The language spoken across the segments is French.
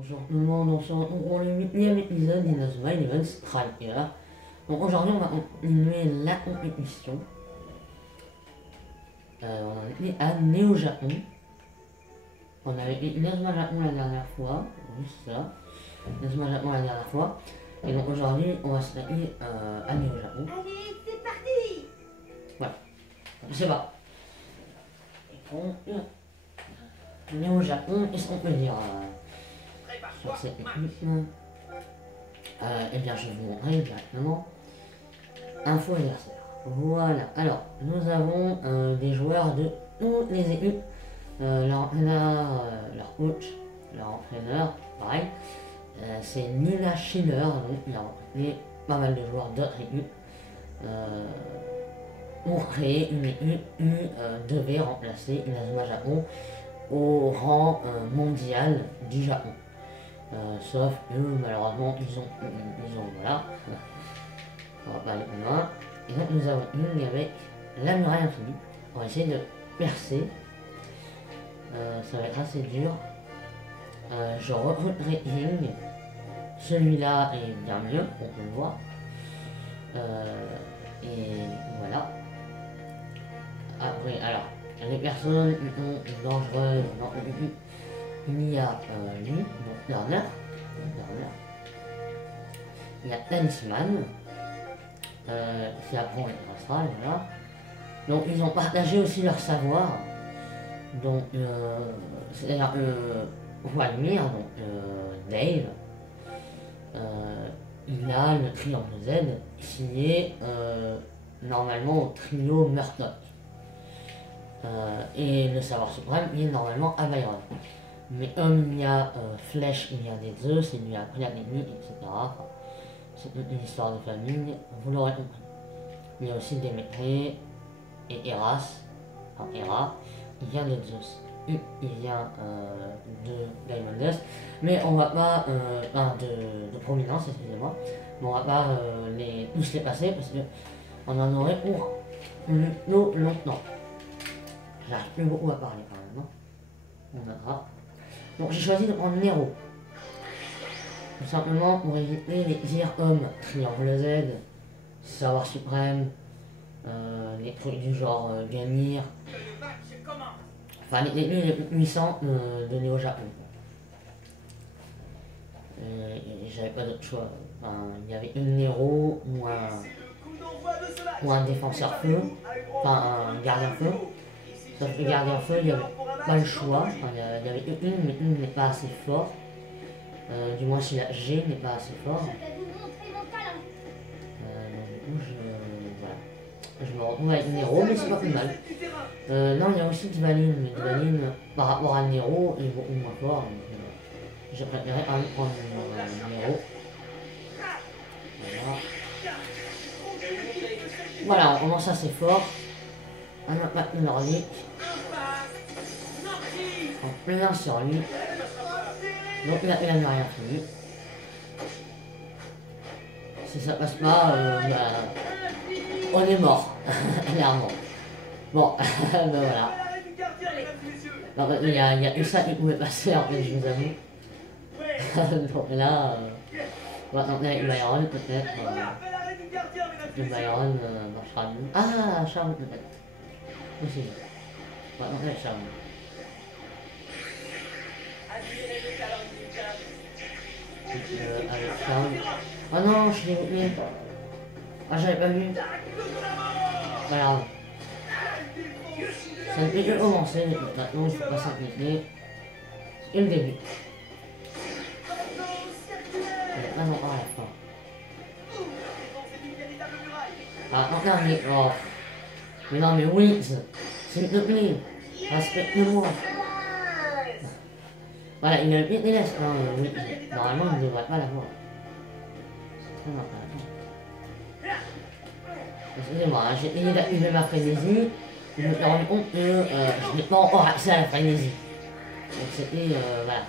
Bonjour tout le monde, on se retrouve pour le 8e épisode d'Inazuma Eleven Striker. Donc aujourd'hui on va continuer la compétition. On en est à Néo Japon. On avait fait Inazuma Japon la dernière fois, juste ça. Inazuma Japon la dernière fois. Et donc aujourd'hui on va se taper à Néo Japon. Allez, c'est parti! Voilà, je sais pas. Néo Japon, qu'est-ce qu'on peut dire sur cette équipe? Eh bien, je vais vous montrer directement. Info adversaire. Voilà. Alors, nous avons des joueurs de toutes les équipes. Leur entraîneur, leur coach, leur entraîneur, pareil. C'est Nina Schiller, donc il a entraîné pas mal de joueurs d'autres équipes. Pour créer une équipe qui devait remplacer Inazuma Japon au rang mondial du Japon. Sauf que malheureusement ils ont voilà. On va pas aller plus loin. Et donc nous avons une ligne avec la muraille infinie. On va essayer de percer. Ça va être assez dur. Je recruterai Ying. Celui-là est bien mieux, on peut le voir. Et voilà. Après, alors, les personnes qui sont dangereuses dans l'équipe, il y a lui, donc Turner. Il y a Talisman, qui apprend les astral, voilà. Donc ils ont partagé aussi leur savoir. Donc, c'est-à-dire Walmir, donc Dave, il a le triangle Z qui est normalement au trio Murdoch. Et le savoir suprême, il est normalement à Byron. Mais comme il y a Flèche, il y a des œufs, c'est lui après la technique, etc. Enfin, c'est une histoire de famille, vous l'aurez compris. Il y a aussi Démétré et Eras, enfin Hera, il vient de Zeus. Il vient de Diamond, mais on va pas, de Providence, excusez-moi, mais on va pas tous les passer parce qu'on en aurait pour longtemps. J'arrive plus beaucoup à parler quand même, hein. On verra. Donc j'ai choisi de prendre Nero. Tout simplement pour éviter les tirs hommes, triangle Z, savoir suprême, les trucs du genre Gamir. Enfin les techniques les plus puissantes de Néo Japon. J'avais pas d'autre choix. Enfin, il y avait une Nero ou un défenseur feu, enfin un gardien feu. Sauf que le gardien feu, il n'y avait pas le choix. Enfin, il y avait une, mais une n'est pas assez fort. Du moins si la G n'est pas assez fort. Donc du coup, je me retrouve avec Nero, mais c'est pas plus mal. Non, il y a aussi Dvaline, mais Dvaline, par rapport à Nero, est beaucoup moins fort. Donc, j'ai préféré quand même prendre Nero. Voilà, on commence assez fort. Un impact nordique. En plein sur lui. Donc il a rien fini. Si ça passe pas, on est mort. Clairement. Bon, ben voilà. Alors, il y a que ça qui pouvait passer en fait, je vous avoue. Donc là, on va tenter avec Byron peut-être. Byron marchera mieux. Ah, Charme peut-être. Aussi. On va tenter avec Charme. Avec Charme. Oh non, je l'ai oublié. Ah, j'avais pas vu. Pas grave. Ça ne fait que commencer, maintenant il faut pas s'inquiéter. C'est le début. Ah non, à la fin. Ah, non, mais oh. Mais non, mais oui, s'il te plaît, respecte-moi. Voilà, il a le pied des laisses. Non, oui, normalement, il ne devrait pas l'avoir. C'est très intéressant. Excusez-moi, j'ai essayé d'activer ma frénésie. Je me suis rendu compte que je n'ai pas encore accès à la frénésie. Donc c'était, voilà.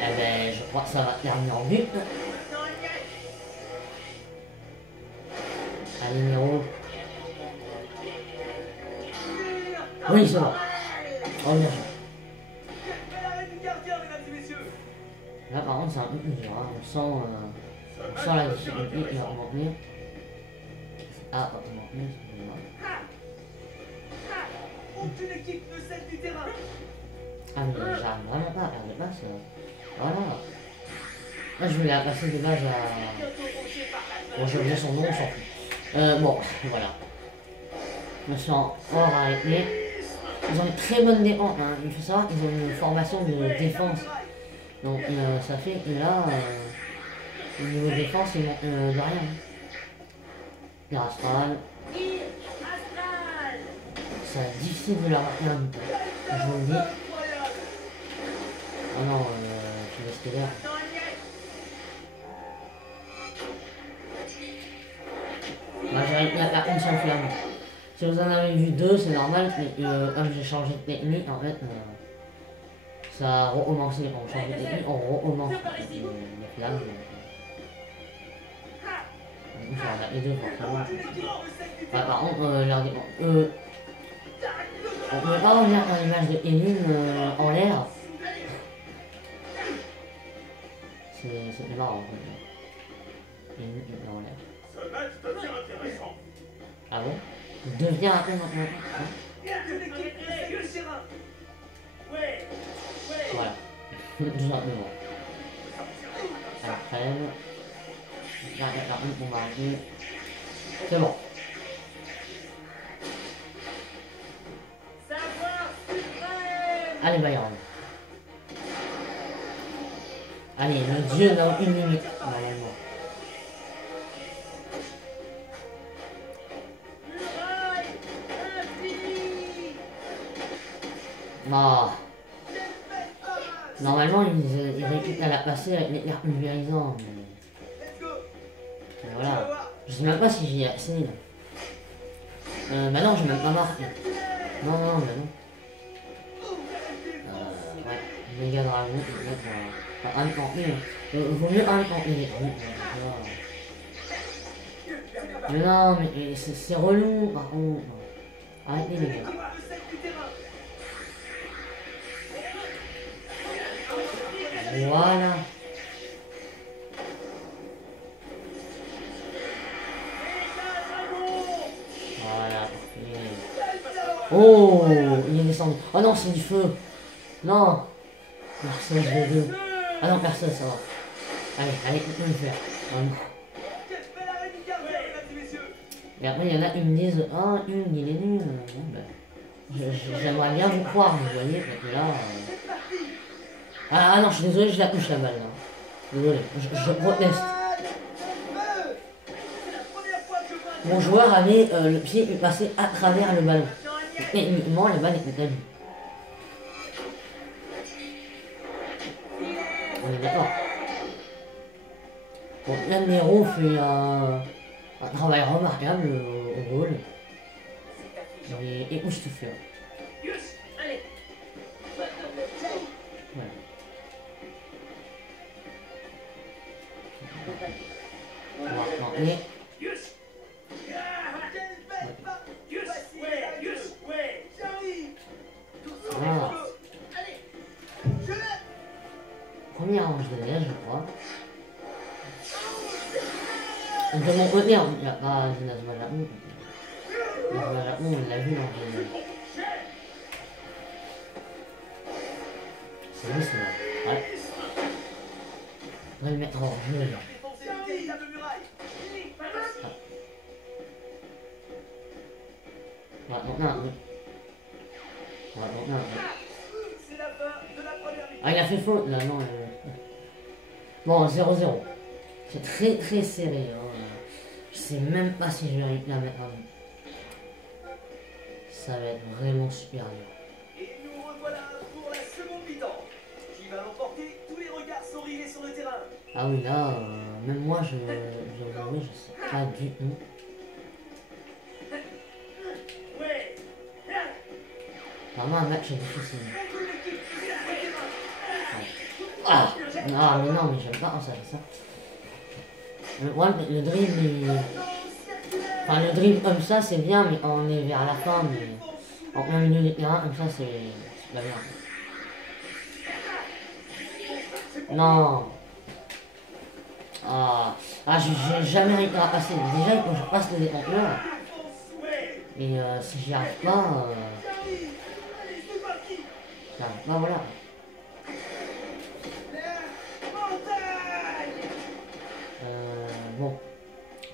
Eh ben, je crois que ça va terminer en but. Allez, Nero. Oui, c'est bon. Oh, bien joué. Là, par contre, c'est un peu plus dur. Hein. On sent la difficulté qui va augmenter. Ah, augmenter, excusez-moi. Aucune équipe ne cède du terrain. Ah, mais j'arrive vraiment pas à faire des passes. Voilà. Là, je voulais la passer de base à. Bon, j'ai oublié son nom, on s'en fout. Bon, voilà. Je me sens hors arrêté. Ils ont une très bonne défense. Hein. Il faut savoir qu'ils ont une formation de défense. Donc, ça fait que là, au niveau défense, ils n'ont de rien. Astral. C'est difficile de la retenir du tout. Je vous le dis. Oh non, je vais rester là. Bah, j'ai réussi à faire une seule flamme. Si vous en avez vu deux, c'est normal, mais comme j'ai changé de technique, en fait, ça a recommencé. Quand on change de technique, on recommence les flammes. Donc, ça en a les deux, forcément. Bah, par contre, leur défense. On ne peut pas revenir dans l'image de Eline en l'air. C'est marrant, en fait. Eline en l'air. Ce match devient intéressant. Ah bon? Devient un peu maintenant. Voilà. Tout simplement. Après, on va arrêter. C'est bon. Allez, Bayern. Allez, le dieu dans une minute, normalement. Non. Normalement, ils récupèrent la passer avec les airs pulvérisants. Mais voilà. Je sais même pas si j'y ai assez là. Bah non, j'ai même pas marqué. Non, bah non. Ouais, méga dragon, un campé. Vaut mieux un campé. Mais non, mais c'est relou par contre. Arrêtez les gars. Voilà. Voilà, parfait. Oh, il est descendu. Oh non, c'est du feu. Non. Personne, je vais deux. Ah non, personne, ça va. Allez, on peut le faire. Et après, il y en a, ils me disent, ah, il est nul. Bon, ben, j'aimerais bien vous croire, mais vous voyez, que là. Ah non, je suis désolé, je la touche la balle là. Désolé, je proteste. Mon joueur avait le pied passé à travers le ballon. Techniquement, le ballon était à lui. On est d'accord. Bon, là, Nero fait un travail remarquable au goal. Et où je te fais. Voilà. On va remarquer. Voilà. Première manche de neige, je crois. De mon côté, il n'y a pas de Nazwa Japon. Nazwa Japon, on l'a vu dans le... C'est juste là. Ouais. On va le mettre en jeu là. Ouais, donc là, oui. Ouais, donc là, oui. Ah, il a fait faute là, non. Bon, 0-0. C'est très très serré. Hein. Je sais même pas si je vais la mettre en vue. Ça va être vraiment super dur. Et nous revoilà pour la seconde mi-temps. Qui va l'emporter? Tous les regards sont rivés sur le terrain. Ah oui, là, même moi, je sais pas du tout. Vraiment, un match est difficile. Ah, non, mais non, mais j'aime pas quand ça fait ça. Ouais, le dribble, enfin le dribble comme ça c'est bien, mais quand on est vers la fin, mais en plein milieu des terrains, comme ça c'est la merde. Non. J'ai jamais réussi à passer. Déjà, quand je passe le détenteur, et si j'y arrive pas, voilà. Bon,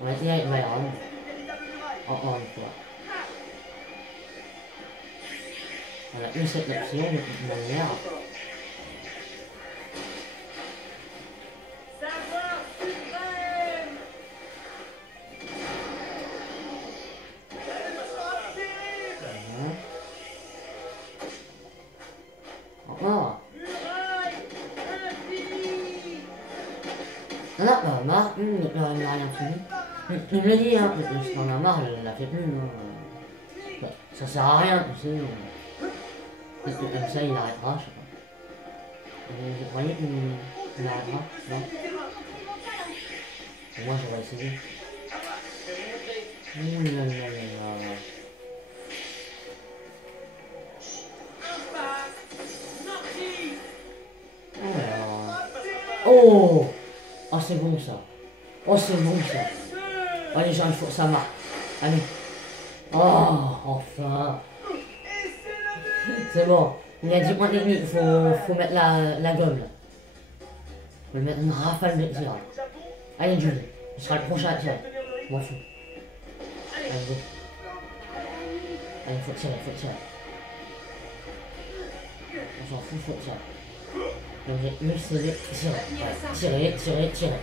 on va dire avec Byron. Encore une fois. On a eu cette option de toute manière. Encore. Non, bah, marre, il n'a rien fini. Il me l'a dit, hein, parce qu'on a marre, elle l'a fait plus. Hein. Ça sert à rien, tu sais. Peut-être que comme ça, il arrêtera, je sais pas. Vous croyez qu'il arrêtera? Non? Moi, j'aurais essayé. Ouh là là là là. Oh! Oh, c'est bon ça. Oh, c'est bon ça. Allez, il faut que ça marque. Allez. Oh, enfin. C'est bon. Il a 10 points techniques. Il faut mettre la gomme là. Faut mettre une rafale de tir. Allez, Jules. Il sera le prochain à tirer. M'en fous. Allez, go. Allez, faut tirer, faut tirer. On s'en fout, faut tirer. Donc j'ai une CD, tirer. Ouais. Tirer, tirer, tirer.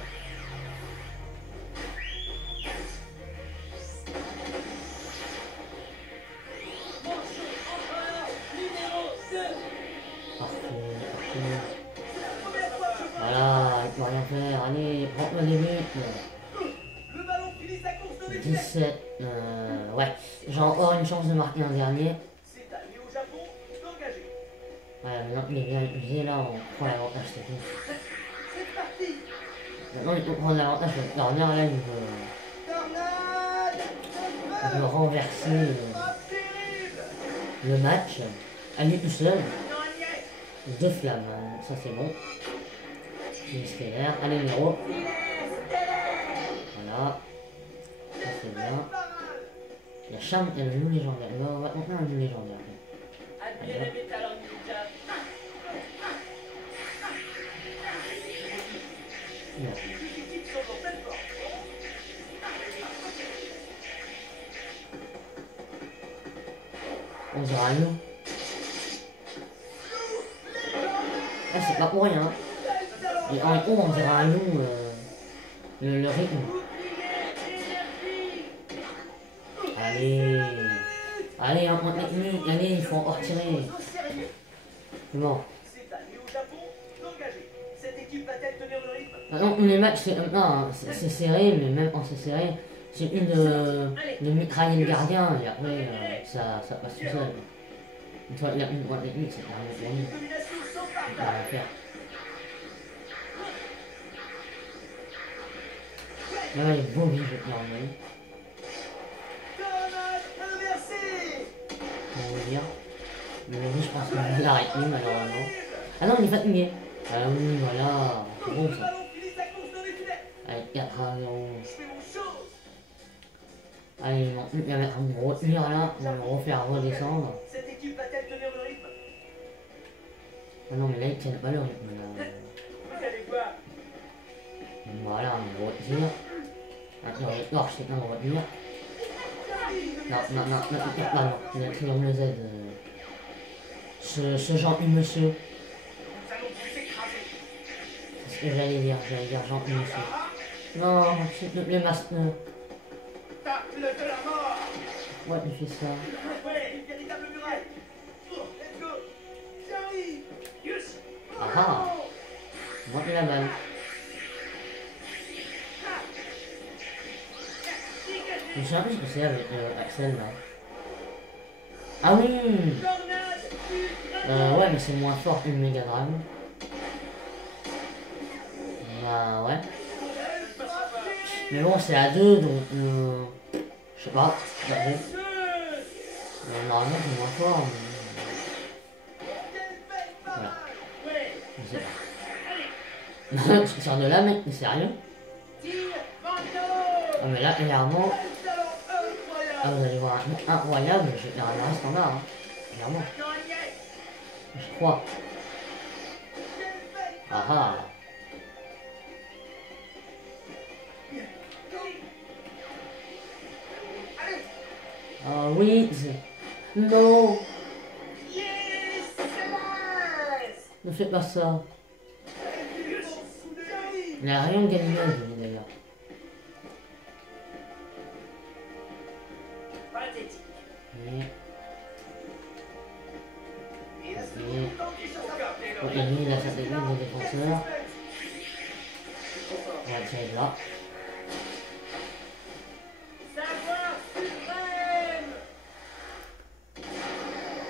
Voilà, il peut rien faire. Allez, prends-moi des buts. 17. Ouais, j'ai encore une chance de marquer un dernier. Ouais, maintenant il est bien usé là, on prend l'avantage, c'est tout. Maintenant il faut prendre l'avantage, le corner là, il veut renverser le match. À lui tout seul. 2 flammes, hein. Ça c'est bon. Une stellaire, allez numéro. Voilà. Ça c'est bien. Il y a charme et le loup légendaire. On va monter un loup légendaire. Allez, hop. Non. On dirait un loup. Ah, c'est pas pour rien. Et en haut, on dirait un loup. Le rythme. Allez. Allez, un point technique. Allez, il faut en retirer. Bon. Non, les matchs, c'est serré, mais même quand c'est serré, c'est une de mitrailler le gardien, et après, ça passe tout seul. Une fois il a une pointe technique, c'est carrément pour lui. Il peut rien faire. Là, il est beau, lui, je vais te l'envoyer. Comment vous dire? Mais lui, je pense qu'il l'arrête plus, malheureusement. Ah non, il est fatigué. Ah oui, voilà, c'est bon ça. Allez, 4 à 0. Allez, non, il va mettre un gros mur là, on va le refaire redescendre. Ah non, mais là, il tient pas le rythme. Voilà, on retire. Attends, je sais pas, on retenir. Non, il a pris dans le Z. Ce gentil monsieur. C'est ce que j'allais dire gentil monsieur. Non, s'il te plaît, Master. Ouais, il fait ça. Ah ah. Monter la balle. Je me souviens plus ce que c'est avec Axel là. Ah oui. Ouais, mais c'est moins fort qu'une Mega Drive. Bah ouais. Mais bon, c'est à 2, donc je sais pas. Regardez. Normalement, c'est moins fort, mais... Voilà. Je sais pas. Tu sors de là, mec, t'es sérieux? Oh, mais là, clairement... Ah, vous allez voir un truc incroyable, je vais faire un arrêt standard, hein. Clairement. Je crois. Ah ah. Ah oui, non, ne fais pas ça. Il n'a rien gagné lui d'ailleurs. Et lui, il a sa technique de défenseur. On va tirer de là.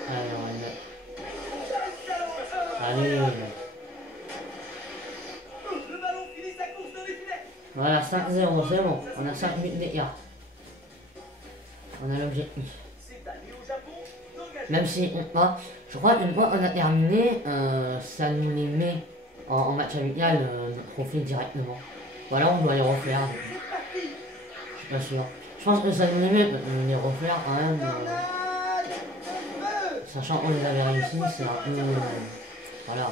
Alors, allez. Voilà, 5-0, c'est bon. On a 5 minutes d'écart. On a l'objectif. Même si, je crois qu'une fois on a terminé, ça nous les met en match amical, notre profil directement. Voilà, on doit les refaire. Je suis pas sûr. Je pense que ça nous les met, les refaire quand même. Sachant qu'on les avait réussi, c'est un peu... voilà.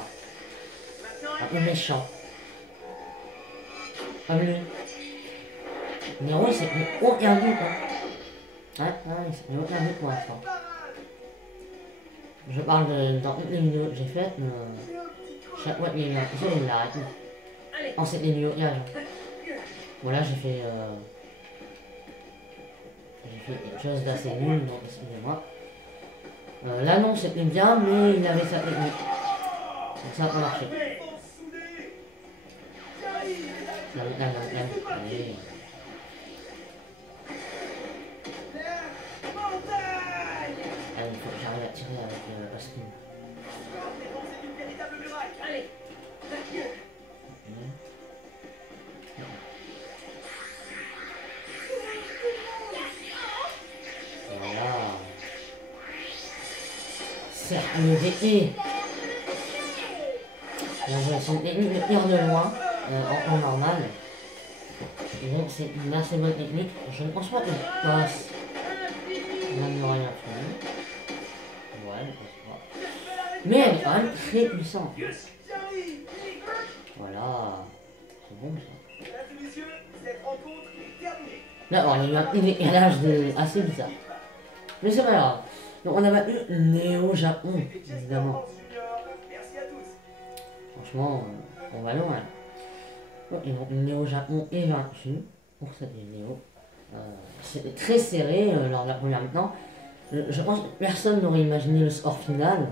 Un peu méchant. Comme lui. Nero, il s'est pris aucun but, hein. Ouais, il s'est pris aucun but pour l'instant. Je parle dans toutes les vidéos que j'ai faites, chaque fois qu'il y a eu un épisode, il l'a arrêté. En c'était du blocage. Voilà, j'ai fait quelque chose d'assez nul, donc excusez-moi. Là non, c'était bien, mais il avait sa technique. Donc ça a pas marché. Allez. Il faut que j'arrive à tirer avec Austin. Voilà. Certes, le DE. Son technique le pire de loin, en normal. Et donc c'est une assez bonne technique. Je ne pense pas qu'il passe. Là, il n'y aura rien fait. Ouais, je pense pas. Mais elle est quand même très puissante. Voilà. C'est bon ça. Là, bon, il y a eu un petit décalage assez bizarre. Mais c'est pas grave. Donc on a battu Néo-Japon, évidemment. Franchement, on va loin. Et donc Néo-Japon est vaincu pour cette vidéo. C'était très serré lors de la première mi-temps. Je pense que personne n'aurait imaginé le score final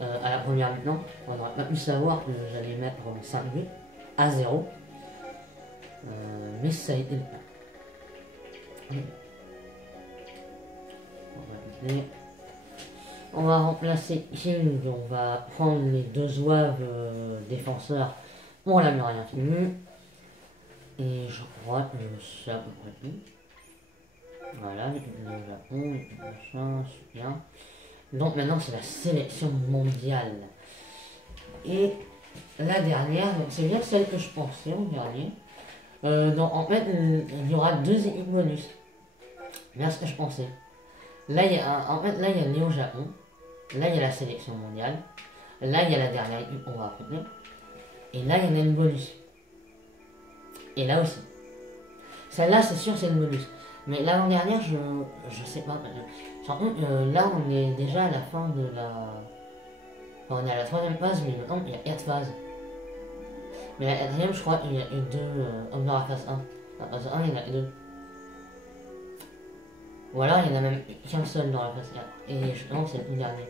à la première mi-temps. On n'aurait pas pu savoir que j'allais mettre 5 buts à 0. Mais ça a été le cas. On va remplacer King, on va prendre les deux zouaves défenseurs pour la muraille infinie. Et je crois que c'est à peu près tout. Voilà, le Japon, machin, super. Donc maintenant c'est la sélection mondiale. Et la dernière, donc c'est bien celle que je pensais en dernier. Donc en fait, il y aura 2 équipes bonus. Bien ce que je pensais. Là, il y a, en fait, là, il y a Néo-Japon. Là, il y a la sélection mondiale. Là, il y a la dernière équipe qu'on va affronter. Et là, il y en a une bonus. Et là aussi. Celle-là, c'est sûr, c'est une bonus. Mais l'avant-dernière, je sais pas. Par contre, là, on est déjà à la fin de la... Enfin, on est à la 3e phase, mais maintenant, il y a 4 phases. Mais la 4e, je crois qu'il y a eu 2 hommes dans la phase 1. La phase 1, il y en a 2. Ou alors, il y en a même qu'un seul dans la phase 4. Et justement, c'est le tout dernier.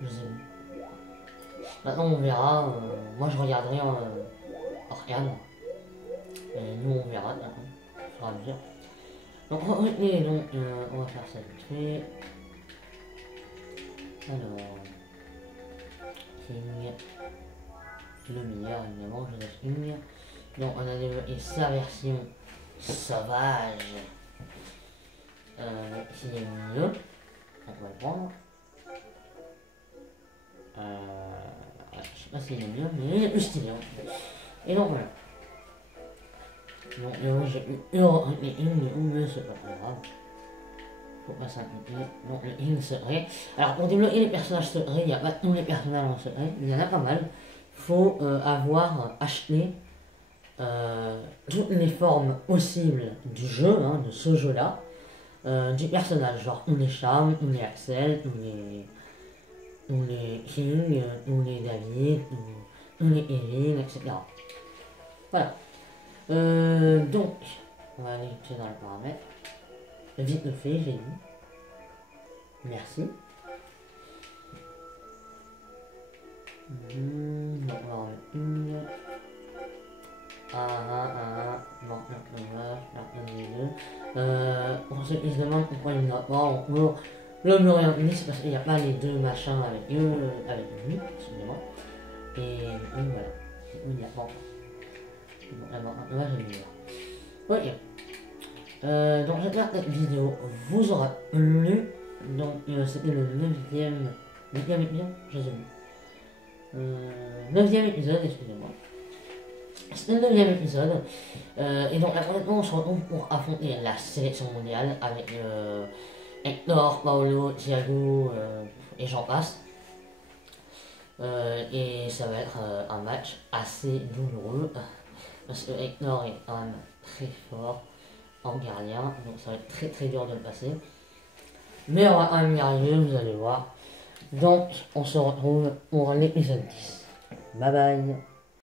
Je sais pas. Maintenant, on verra. Moi, je regarderai Oriane. Et nous, on verra. Au fur et à mesure. Donc, retenez, donc, on va faire ça vite fait. Alors, King, le meilleur, évidemment, je laisse King. Donc, on a développé sa version sauvage, qui est mieux. on va le prendre. Je sais pas s'il est mieux, mais il est plus stylé. Et donc voilà. Donc j'ai eu mais c'est pas très grave. Faut pas s'inquiéter. Donc le heal secret. Alors pour débloquer les personnages secrets, il n'y a pas tous les personnages en secret, il y en a pas mal. Faut avoir acheté toutes les formes possibles du jeu, hein, de ce jeu-là, du personnage, genre ou les Charles, ou les Axel, ou les King, ou les David, ou les Erin, etc. Voilà. Donc, on va aller dans les paramètres. Vite le fait, j'ai vu. Merci. Donc, on va en mettre une. Bon, pour ceux qui se demandent pourquoi il n'y en a pas, le mur c'est parce qu'il n'y a pas les deux machins avec eux, avec lui, excusez-moi. Et voilà, il n'y a pas. Bon, là, j'ai mis là. Ok. Donc j'espère que cette vidéo vous aura plu. Donc c'était le 9e épisode, je sais plus. 9e épisode, excusez-moi. C'est le 9e épisode. Et donc maintenant on se retrouve pour affronter la sélection mondiale avec Hector, Paolo, Thiago et j'en passe. Et ça va être un match assez douloureux parce que Hector est quand même très fort en gardien, donc ça va être très très dur de le passer. Mais on va quand même y arriver, vous allez voir. Donc on se retrouve pour l'épisode 10. Bye bye.